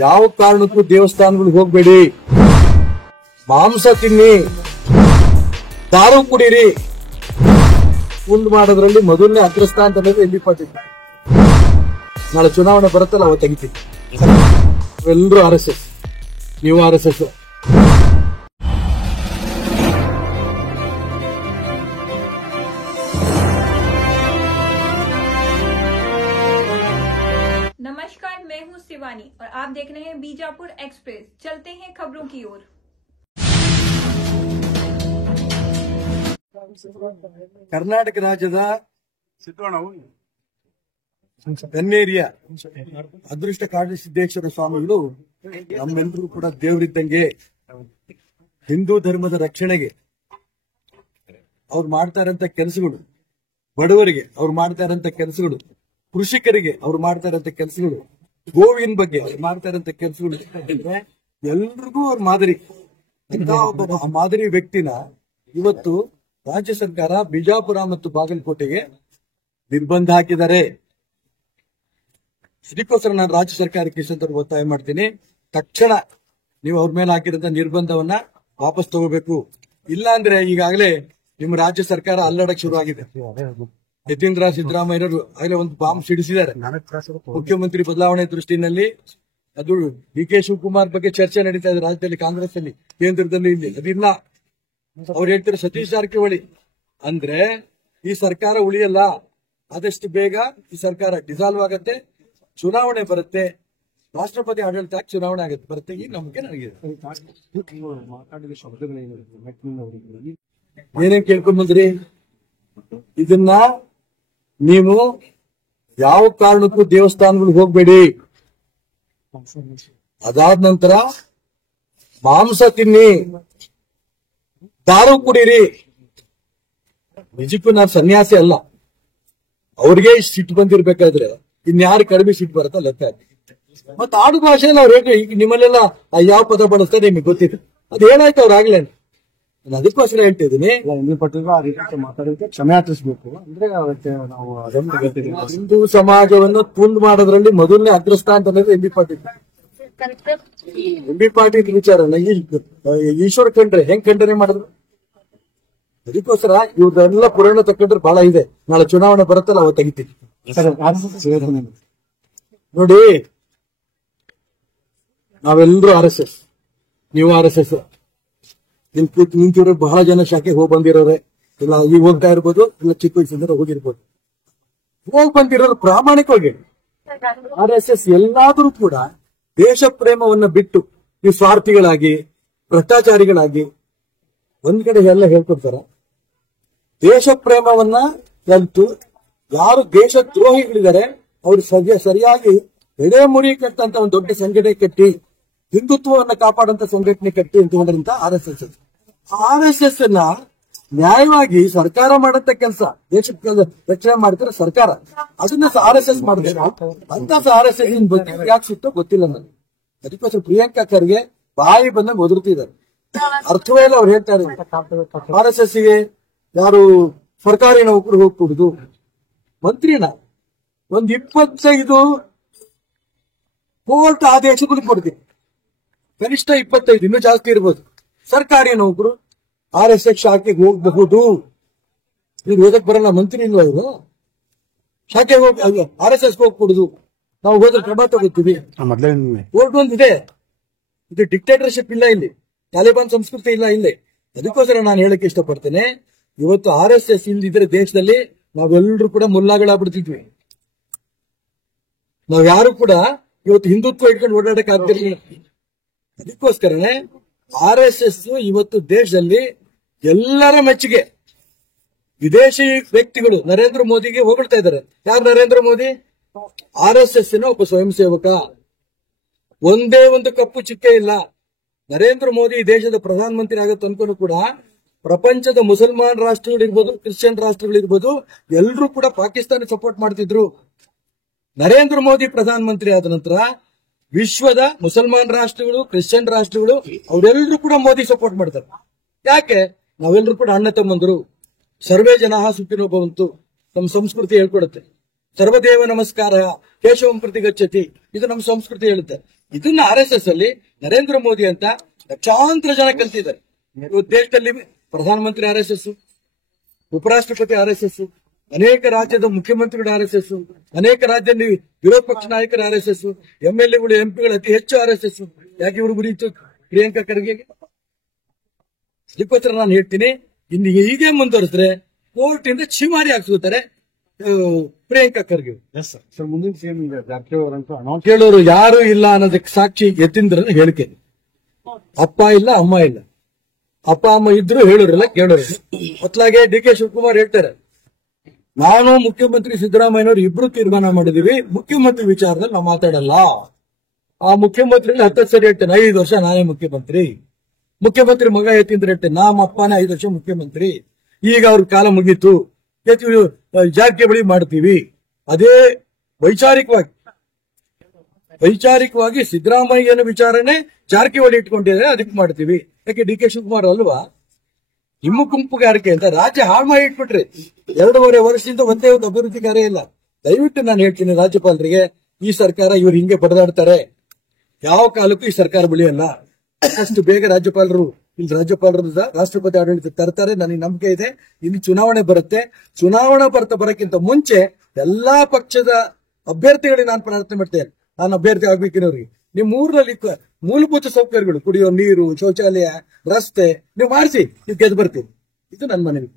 ಯಾವ ಕಾರಣಕ್ಕೂ ದೇವಸ್ಥಾನಗಳಿಗೆ ಹೋಗ್ಬೇಡಿ, ಮಾಂಸ ತಿನ್ನಿ, ದಾರು ಕುಡೀರಿ. ಮುಂದ್ ಮಾಡೋದ್ರಲ್ಲಿ ಮೊದಲನೇ ಅಗ್ರಸ್ಥಾನ ಅಂತ ಎಲ್ಲಿ ಪಾಟಿಲ್. ನಾಳೆ ಚುನಾವಣೆ ಬರುತ್ತಲ್ಲ ಅವ ತೆಗಿತೀವಿ. ಎಲ್ಲರೂ RSS, ನೀವು RSS. नमस्कार, मैं हूं शिवानी और आप देख रहे हैं बीजापुर एक्सप्रेस। चलते हैं खबरों की ओर। ಕರ್ನಾಟಕ ರಾಜ್ಯದ ಬೆನ್ನೇರಿಯ ಅದೃಷ್ಟ ಕಾಡಸಿದ್ದೇಶ್ವರ ಸ್ವಾಮಿಗಳು ನಮ್ಮೆಲ್ಲರೂ ಕೂಡ ದೇವರಿದ್ದಂಗೆ. ಹಿಂದೂ ಧರ್ಮದ ರಕ್ಷಣೆಗೆ ಅವ್ರು ಮಾಡ್ತಾ ಇರೋಂಥ ಕೆಲಸಗಳು, ಬಡವರಿಗೆ ಅವ್ರು ಮಾಡ್ತಾ ಇರೋಂಥ ಕೆಲಸಗಳು, ಕೃಷಿಕರಿಗೆ ಅವ್ರು ಮಾಡ್ತಾ ಇರೋಂಥ ಕೆಲಸಗಳು, ಗೋವಿನ ಬಗ್ಗೆ ಅವ್ರು ಮಾಡ್ತಾ ಇರೋಂಥ ಕೆಲಸಗಳು ಎಲ್ರಿಗೂ ಅವ್ರ ಮಾದರಿ. ಅಂತ ಒಬ್ಬ ಮಾದರಿ ವ್ಯಕ್ತಿನ ಇವತ್ತು ರಾಜ್ಯ ಸರ್ಕಾರ ಬಿಜಾಪುರ ಮತ್ತು ಬಾಗಲಕೋಟೆಗೆ ನಿರ್ಬಂಧ ಹಾಕಿದ್ದಾರೆ. ಇದಕ್ಕೋಸ್ಕರ ನಾನು ರಾಜ್ಯ ಸರ್ಕಾರಕ್ಕೆ ಈ ಸಂದರ್ಭ ಒತ್ತಾಯ ಮಾಡ್ತೀನಿ, ತಕ್ಷಣ ನೀವು ಅವ್ರ ಮೇಲೆ ಹಾಕಿದಂತ ನಿರ್ಬಂಧವನ್ನ ವಾಪಸ್ ತಗೋಬೇಕು. ಇಲ್ಲ ಅಂದ್ರೆ ಈಗಾಗಲೇ ನಿಮ್ಮ ರಾಜ್ಯ ಸರ್ಕಾರ ಅಲ್ಲಡಕ್ ಶುರು ಆಗಿದೆ. ಯತೀಂದ್ರ ಸಿದ್ದರಾಮಯ್ಯರು ಆಗಲೇ ಒಂದು ಬಾಂಬ್ ಸಿಡಿಸಿದ್ದಾರೆ. ಮುಖ್ಯಮಂತ್ರಿ ಬದಲಾವಣೆ ದೃಷ್ಟಿನಲ್ಲಿ ಅದು DK ಶಿವಕುಮಾರ್ ಬಗ್ಗೆ ಚರ್ಚೆ ನಡೀತಾ ಇದೆ ರಾಜ್ಯದಲ್ಲಿ, ಕಾಂಗ್ರೆಸ್ ಅಲ್ಲಿ, ಕೇಂದ್ರದಲ್ಲಿ. ಇಲ್ಲಿ ಅದಿಲ್ಲ. ಅವ್ರು ಹೇಳ್ತಾರೆ ಸತೀಶ್ ಜಾರಕಿಹೊಳಿ ಅಂದ್ರೆ ಈ ಸರ್ಕಾರ ಉಳಿಯಲ್ಲ, ಆದಷ್ಟು ಬೇಗ ಈ ಸರ್ಕಾರ ಡಿಸಾಲ್ವ್ ಆಗತ್ತೆ, ಚುನಾವಣೆ ಬರುತ್ತೆ, ರಾಷ್ಟ್ರಪತಿ ಆಡಳಿತ ಚುನಾವಣೆ ಆಗುತ್ತೆ ಬರುತ್ತೆ. ಈ ನಂಬಿಕೆ ನನಗೆ ಏನೇನ್ ಕೇಳ್ಕೊಂಡ್ ಬಂದ್ರಿ? ಇದನ್ನ ನೀವು ಯಾವ ಕಾರಣಕ್ಕೂ ದೇವಸ್ಥಾನಗಳಿಗೆ ಹೋಗ್ಬೇಡಿ, ಅದಾದ ನಂತರ ಮಾಂಸ ತಿನ್ನಿ, ದಾರು ಕುಡೀರಿ. ನಿಜಕ್ಕೂ ನಾನು ಸನ್ಯಾಸಿ ಅಲ್ಲ. ಅವ್ರಿಗೆ ಸಿಟ್ಟು ಬಂದಿರ್ಬೇಕಾದ್ರೆ ಇನ್ಯಾರು ಕಡಿಮೆ ಸಿಟ್ಟು ಬರುತ್ತಾ ಲೆಕ್ಕ. ಮತ್ತ ಆಡು ಭಾಷೆಯಲ್ಲಿ ಅವ್ರು ಹೇಗೆ ಈಗ ನಿಮ್ಮಲ್ಲೆಲ್ಲ ಯಾವ ಪದ ಬಳಸ್ತಾರೆ ನಿಮಗೆ ಗೊತ್ತಿದೆ. ಅದು ಏನಾಯ್ತು ಅವ್ರು ಆಗ್ಲೇ. ನಾನು ಅದಕ್ಕೋಸ್ಕರ ಹೇಳ್ತಿದ್ದೀನಿ, ಕ್ಷಮೆ ಯಾಚಿಸಬೇಕು ಅಂದ್ರೆ ನಾವು ಹಿಂದೂ ಸಮಾಜವನ್ನು ತುಂಡು ಮಾಡೋದ್ರಲ್ಲಿ ಮೊದಲನೇ ಅಗ್ರಸ್ಥಾನ ಅನ್ನೋದು MB ಪಾಟೀಲ್. MB ಪಾಟೀಲ್ ವಿಚಾರನ ಈಶ್ವರ ಖಂಡ್ರೆ ಹೆಂಗ್ ಖಂಡನೆ ಮಾಡಿದ್ರು. ಅದಕ್ಕೋಸ್ಕರ ಇವ್ರದೆಲ್ಲ ಪುರಾಣ ತಕೊಂಡ್ರೆ ಬಹಳ ಇದೆ. ನಾಳೆ ಚುನಾವಣೆ ಬರುತ್ತಲ್ಲ ಅವ ತೆಗಿತೀವಿ. ನೋಡಿ, ನಾವೆಲ್ಲರೂ RSS, ನೀವು RSS. ನಿಂತಿರೋ ಬಹಳ ಜನ ಶಾಖೆಗೆ ಹೋಗಿ ಬಂದಿರೋರೆ, ಇಲ್ಲ ಈಗ ಹೋಗ್ತಾ ಇರ್ಬೋದು, ಇಲ್ಲ ಚಿಕ್ಕ ವಯಸ್ಸಿಂದ ಹೋಗಿರ್ಬೋದು. ಹೋಗಿ ಬಂದಿರೋರು ಪ್ರಾಮಾಣಿಕವಾಗಿ RSS ಎಲ್ಲಾದ್ರೂ ಕೂಡ ದೇಶ ಪ್ರೇಮವನ್ನ ಬಿಟ್ಟು ನೀವು ಸ್ವಾರ್ಥಿಗಳಾಗಿ, ಭ್ರಷ್ಟಾಚಾರಿಗಳಾಗಿ ಒಂದ್ ಕಡೆ ಎಲ್ಲ ಹೇಳ್ಕೊಡ್ತಾರ. ದೇಶ ಪ್ರೇಮವನ್ನ ಕಲಿತು ಯಾರು ದೇಶ ದ್ರೋಹಿಗಳಿದ್ದಾರೆ ಅವ್ರು ಸರಿಯಾಗಿ ಎಡೆಮುರಿ ಕಟ್ಟಂತ ಒಂದು ದೊಡ್ಡ ಸಂಘಟನೆ ಕಟ್ಟಿ, ಹಿಂದುತ್ವವನ್ನ ಕಾಪಾಡುವಂತ ಸಂಘಟನೆ ಕಟ್ಟಿ ಅಂತ RSS. RSS ಅನ್ನ ನ್ಯಾಯವಾಗಿ ಸರ್ಕಾರ ಮಾಡಂತ ಕೆಲಸ, ದೇಶಕ್ಕೆ ರಕ್ಷಣೆ ಮಾಡ್ತಾರೆ ಸರ್ಕಾರ, ಅದನ್ನ RSS ಮಾಡಿದ್ರೆ ಅಂತ RSS ಬಗ್ಗೆ ಯಾಕೆ ಸಿಟ್ಟೋ ಗೊತ್ತಿಲ್ಲ ನನಗೆ. ಅದಕ್ಕೋಸ್ಕರ ಪ್ರಿಯಾಂಕಾ ಖರ್ಗೆ ಬಾಯಿ ಬಂದಂಗೆ ಒದರುತ್ತಿದ್ದಾರೆ. ಅರ್ಥವೇ ಇಲ್ಲ ಅವ್ರು ಹೇಳ್ತಾ ಇದ್ದಾರೆ. RSS ಗೆ ಯಾರು ಸರ್ಕಾರಿ ನೌಕರು ಹೋಗ್ಬಿಡುದು, ಮಂತ್ರಿನ ಒಂದ್ 25 ಕೋರ್ಟ್ ಆದೇಶಗಳು ಕೊಡ್ತೀವಿ, ಕನಿಷ್ಠ 25, ಇನ್ನೂ ಜಾಸ್ತಿ ಇರ್ಬೋದು. ಸರ್ಕಾರಿ ನೌಕರು RSS ಶಾಖೆಗೆ ಹೋಗಬಹುದು. ನೀವು ಓದಕ್ ಬರಲ್ಲ, ಮಂತ್ರಿ ಇಲ್ವಾ ಇವರು? ಶಾಖೆಗೆ ಹೋಗಿ RSS ಹೋಗ್ಬಿಡುದು, ನಾವು ಹೋದ್ರೆ ಕ್ರಮ ತಗೋತೀವಿ. ಕೋರ್ಟ್ ಒಂದಿದೆ. ಇದು ಡಿಕ್ಟೇಟರ್ಶಿಪ್ ಇಲ್ಲ ಇಲ್ಲಿ, ತಾಲಿಬಾನ್ ಸಂಸ್ಕೃತಿ ಇಲ್ಲ ಇಲ್ಲಿ. ಅದಕ್ಕೋಸ್ಕರ ನಾನು ಹೇಳಕ್ ಇಷ್ಟಪಡ್ತೇನೆ, ಇವತ್ತು RSS ಇಲ್ದಿದ್ರೆ ದೇಶದಲ್ಲಿ ನಾವೆಲ್ಲರೂ ಕೂಡ ಮುಲ್ಲಾಗಳಾಗ್ಬಿಡ್ತಿದ್ವಿ. ನಾವ್ ಯಾರು ಕೂಡ ಇವತ್ತು ಹಿಂದುತ್ವ ಇಟ್ಕೊಂಡು ಓಡಾಡಕ್ ಆಗ್ತಿರ್ಲಿಲ್ಲ. ಅದಕ್ಕೋಸ್ಕರನೇ RSS ಇವತ್ತು ದೇಶದಲ್ಲಿ ಎಲ್ಲರ ಮೆಚ್ಚುಗೆ. ವಿದೇಶಿ ವ್ಯಕ್ತಿಗಳು ನರೇಂದ್ರ ಮೋದಿಗೆ ಹೊಗಳ್ತಾ ಇದ್ದಾರೆ. ಯಾರು ನರೇಂದ್ರ ಮೋದಿ? RSS ಒಬ್ಬ ಸ್ವಯಂ ಸೇವಕ. ಒಂದೇ ಒಂದು ಕಪ್ಪು ಚುಕ್ಕೆ ಇಲ್ಲ. ನರೇಂದ್ರ ಮೋದಿ ಈ ದೇಶದ ಪ್ರಧಾನ ಮಂತ್ರಿ ಆಗೋ ತನಕ ಕೂಡ ಪ್ರಪಂಚದ ಮುಸಲ್ಮಾನ್ ರಾಷ್ಟ್ರಗಳಿರ್ಬೋದು, ಕ್ರಿಶ್ಚಿಯನ್ ರಾಷ್ಟ್ರಗಳಿರ್ಬೋದು, ಎಲ್ಲರೂ ಕೂಡ ಪಾಕಿಸ್ತಾನ ಸಪೋರ್ಟ್ ಮಾಡ್ತಿದ್ರು. ನರೇಂದ್ರ ಮೋದಿ ಪ್ರಧಾನ ಮಂತ್ರಿ ಆದ ನಂತರ ವಿಶ್ವದ ಮುಸಲ್ಮಾನ್ ರಾಷ್ಟ್ರಗಳು, ಕ್ರಿಶ್ಚಿಯನ್ ರಾಷ್ಟ್ರಗಳು ಅವರೆಲ್ಲರೂ ಕೂಡ ಮೋದಿ ಸಪೋರ್ಟ್ ಮಾಡ್ತಾರೆ. ಯಾಕೆ? ನಾವೆಲ್ಲರೂ ಕೂಡ ಅಣ್ಣ ತಮ್ಮಂದರು. ಸರ್ವೇ ಜನಾಃ ಸುಖಿನೋ ಭವಂತು ನಮ್ಮ ಸಂಸ್ಕೃತಿ ಹೇಳ್ಕೊಡುತ್ತೆ. ಸರ್ವದೇವ ನಮಸ್ಕಾರ ಕೇಶವಂ ಪ್ರತಿ ಗಚ್ಚತಿ, ಇದು ನಮ್ಮ ಸಂಸ್ಕೃತಿ ಹೇಳುತ್ತೆ. ಇದನ್ನ RSS ಅಲ್ಲಿ ನರೇಂದ್ರ ಮೋದಿ ಅಂತ ಲಕ್ಷಾಂತರ ಜನ ಕಲ್ತಿದ್ದಾರೆ. ಇವತ್ತು ದೇಶದಲ್ಲಿ ಪ್ರಧಾನಮಂತ್ರಿ RSS, ಉಪರಾಷ್ಟ್ರಪತಿ RSS, ಅನೇಕ ರಾಜ್ಯದ ಮುಖ್ಯಮಂತ್ರಿಗಳು RSS, ಅನೇಕ ರಾಜ್ಯದಲ್ಲಿ ವಿರೋಧ ಪಕ್ಷ ನಾಯಕರು RSS, MLAಗಳು MP ಗಳು ಅತಿ ಹೆಚ್ಚು RSS. ಯಾಕೆ ಇವರು ಗುರಿತು ಪ್ರಿಯಾಂಕಾ ಖರ್ಗೆಗೆ? ಅದಕ್ಕೋಸ್ಕರ ನಾನು ಹೇಳ್ತೀನಿ, ಇನ್ನು ಹೀಗೆ ಮುಂದುವರೆಸಿದ್ರೆ ಕೋರ್ಟ್ ಇಂದ ಚಿಮಾರಿ ಹಾಕ್ಸ್ಕೊತಾರೆ ಪ್ರಿಯಾಂಕಾ ಖರ್ಗೆ. ಸರ್ ಮುಂದಿನ ಸಿಎಂ ಜಾರಕಿಹೊಳಿ ಅಂತ ಅನೌನ್ಸ್ ಕೇಳೋರು ಯಾರು ಇಲ್ಲ ಅನ್ನೋದಕ್ಕೆ ಸಾಕ್ಷಿ ಯತೀಂದ್ರ ಹೇಳಿಕೆ. ಅಪ್ಪ ಇಲ್ಲ, ಅಮ್ಮ ಇಲ್ಲ. ಅಪ್ಪ ಅಮ್ಮ ಇದ್ರು ಹೇಳೋರಿಲ್ಲ, ಕೇಳೋರು. ಮೊದಲಾಗೆ DK ಶಿವಕುಮಾರ್ ಹೇಳ್ತಾರೆ, ನಾನು ಮುಖ್ಯಮಂತ್ರಿ ಸಿದ್ದರಾಮಯ್ಯನವರು ಇಬ್ರು ತೀರ್ಮಾನ ಮಾಡಿದೀವಿ, ಮುಖ್ಯಮಂತ್ರಿ ವಿಚಾರದಲ್ಲಿ ನಾವು ಮಾತಾಡಲ್ಲ. ಆ ಮುಖ್ಯಮಂತ್ರಿ 10 ಸರಿ ಹೇಳ್ತೇನೆ, 5 ವರ್ಷ ನಾನೇ ಮುಖ್ಯಮಂತ್ರಿ. ಮುಖ್ಯಮಂತ್ರಿ ಮಗ ಯತೀಂದ್ರ ಹೇಳ್ತೇನೆ, ನಮ್ಮ ಅಪ್ಪನೇ 5 ವರ್ಷ ಮುಖ್ಯಮಂತ್ರಿ. ಈಗ ಅವ್ರ ಕಾಲ ಮುಗೀತು, ಜಾರಕಿಹೊಳಿ ಮಾಡ್ತೀವಿ. ಅದೇ ವೈಚಾರಿಕವಾಗಿ ಸಿದ್ದರಾಮಯ್ಯನ ವಿಚಾರನೆ ಜಾರಕಿಹೊಳಿ ಇಟ್ಕೊಂಡಿದ್ರೆ ಅದಕ್ಕೆ ಮಾಡ್ತೀವಿ. ಯಾಕೆ DK ಶಿವಕುಮಾರ್ ಅಲ್ವಾ? ನಿಮ್ಮ ಗುಂಪುಗಾರಿಕೆ ಅಂತ ರಾಜ್ಯ ಹಾಳು ಮಾಡಿ ಇಟ್ಬಿಟ್ರಿ. 2.5 ವರ್ಷದಿಂದ ಒಂದೇ ಒಂದು ಅಭಿವೃದ್ಧಿ ಕಾರ್ಯ ಇಲ್ಲ. ದಯವಿಟ್ಟು ನಾನು ಹೇಳ್ತೀನಿ ರಾಜ್ಯಪಾಲರಿಗೆ, ಈ ಸರ್ಕಾರ ಇವ್ರು ಹಿಂಗೆ ಬಡದಾಡ್ತಾರೆ, ಯಾವ ಕಾಲಕ್ಕೂ ಈ ಸರ್ಕಾರ ಬೆಳೆಯಲ್ಲ. ಅಷ್ಟು ಬೇಗ ರಾಜ್ಯಪಾಲರು ರಾಷ್ಟ್ರಪತಿ ಆಡಳಿತ ತರ್ತಾರೆ, ನನಗೆ ನಂಬಿಕೆ ಇದೆ. ಇನ್ನು ಚುನಾವಣೆ ಬರುತ್ತೆ. ಚುನಾವಣಾ ಬರಕ್ಕಿಂತ ಮುಂಚೆ ಎಲ್ಲಾ ಪಕ್ಷದ ಅಭ್ಯರ್ಥಿಗಳಿಗೆ ನಾನು ಪ್ರಾರ್ಥನೆ ಮಾಡ್ತೇನೆ, ನಾನು ಅಭ್ಯರ್ಥಿ ಆಗ್ಬೇಕಿರೋರಿಗೆ ನಿಮ್ ಊರಲ್ಲಿ ಮೂಲಭೂತ ಸೌಕರ್ಯಗಳು, ಕುಡಿಯೋ ನೀರು, ಶೌಚಾಲಯ, ರಸ್ತೆ ನೀವು ಮಾಡಿಸಿ, ನೀವು ಗೆದ್ದು ಬರ್ತೀವಿ. ಇದು ನನ್ನ ಮನವಿ.